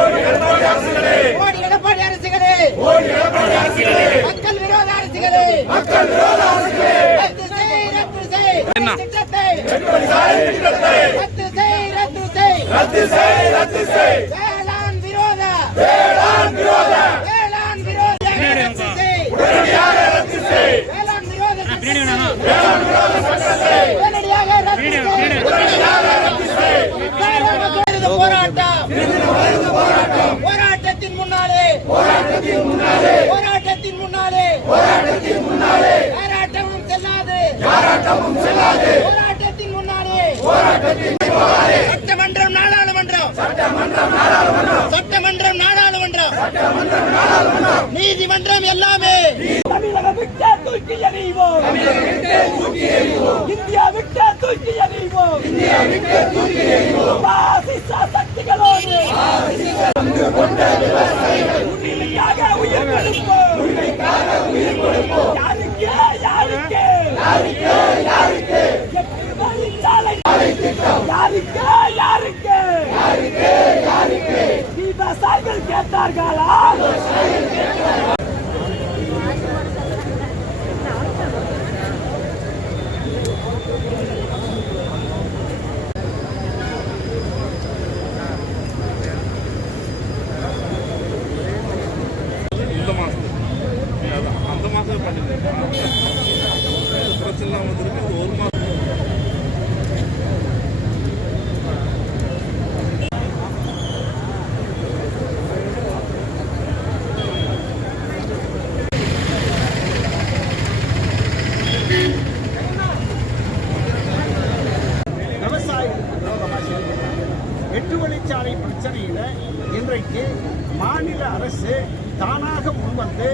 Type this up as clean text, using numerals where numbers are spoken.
எடப்பாடி அரசுகளே, மக்கள் விரோத அரசுகளே, ரத்து செய், ரத்து செய் திட்டத்தை, ரத்து செய், வேளாண் விரோத, வேளாண் விரோத ரத்து செய், ரத்து செய், வேளாண் விரோத சட்டத்தை உடனடியாக ரத்து செய். போராட்டத்தின் முன்னாலே போராட்டமும் செல்லாது போராட்டத்தின் முன்னாலே சட்டமன்றம் நாடாளுமன்றம் நீதிமன்றம் எல்லாமே தமிழக விட்டு தூக்கி எறிவோம், இந்தியா விட்டு தூக்கி எறிவோம், பாசிச சக்திகளோடு உரிமைக்காக உயிர் கொடுப்போம். யாருக்கு எட்டு வழிச்சாலை யாருக்கு விவசாயிகள் கேட்டார்களா? அந்த மாதம் பிரச்சனை வந்துருக்கு. ஒரு மாதம் விவசாயிகளுக்கு விரோதமாக செயல்படுறாங்க. 8 வழிச்சாலை பிரச்சனையில இன்றைக்கு மாநில அரசு தானாக முன்வந்து